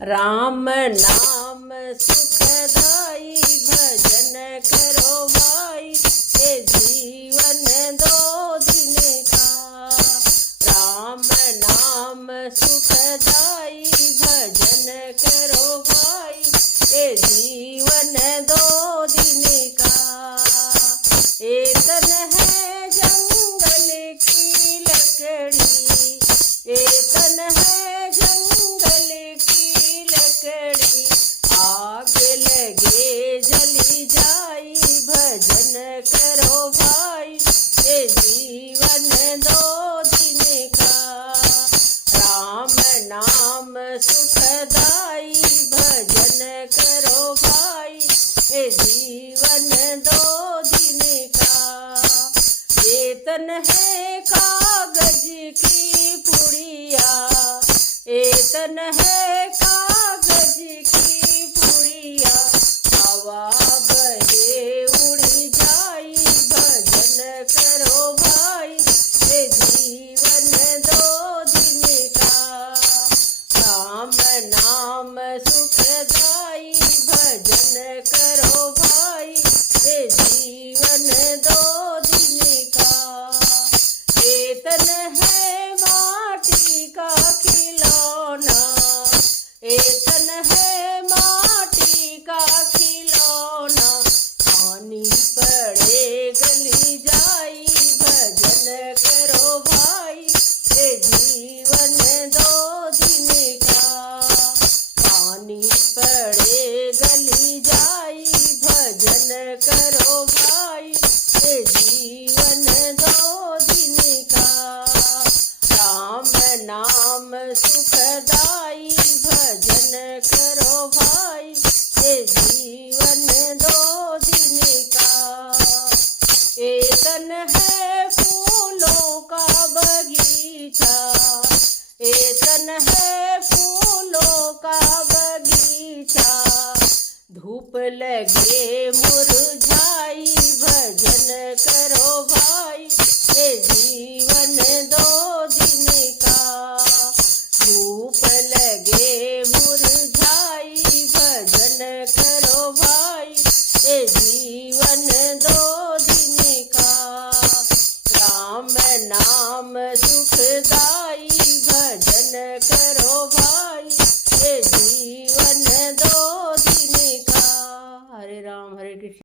राम नाम सुखदाई भजन करो भाई, ये जीवन दो दिन का। राम नाम सुखदाई भजन करो भाई, ये जीवन दो दिन का। ये तन है जंगल की लकड़ी, ये तन है जंगल की लकड़ी, आग लगे जली जाई भजन करो भाई, ये जीवन दो दिन का। राम नाम सुखदाई भजन करो भाई, ये जीवन दो दिन का। ये तन है कागज की पुड़िया, ये तन है कागज की पुड़िया, हवा बहे उड़ी जाई भजन करो भाई, ये जीवन दो दिन का। राम नाम सुखदाई भजन करो भाई, ये जीवन दो दिन का। ये तन है माटी का खिलौना, ये तन है माटी का खिलौना, पानी पड़े गली जाई भजन करो भाई, ये जीवन दो दिन का। पानी पड़े गली जाई भजन करो भाई, ये जीवन दो दिन का। राम नाम सुखदाई भजन करो भाई, ये जीवन दो दिन का। ये तन है फूलों का बगीचा, ये तन है फूलों का बगीचा, धूप लगे मुरझाई भजन कर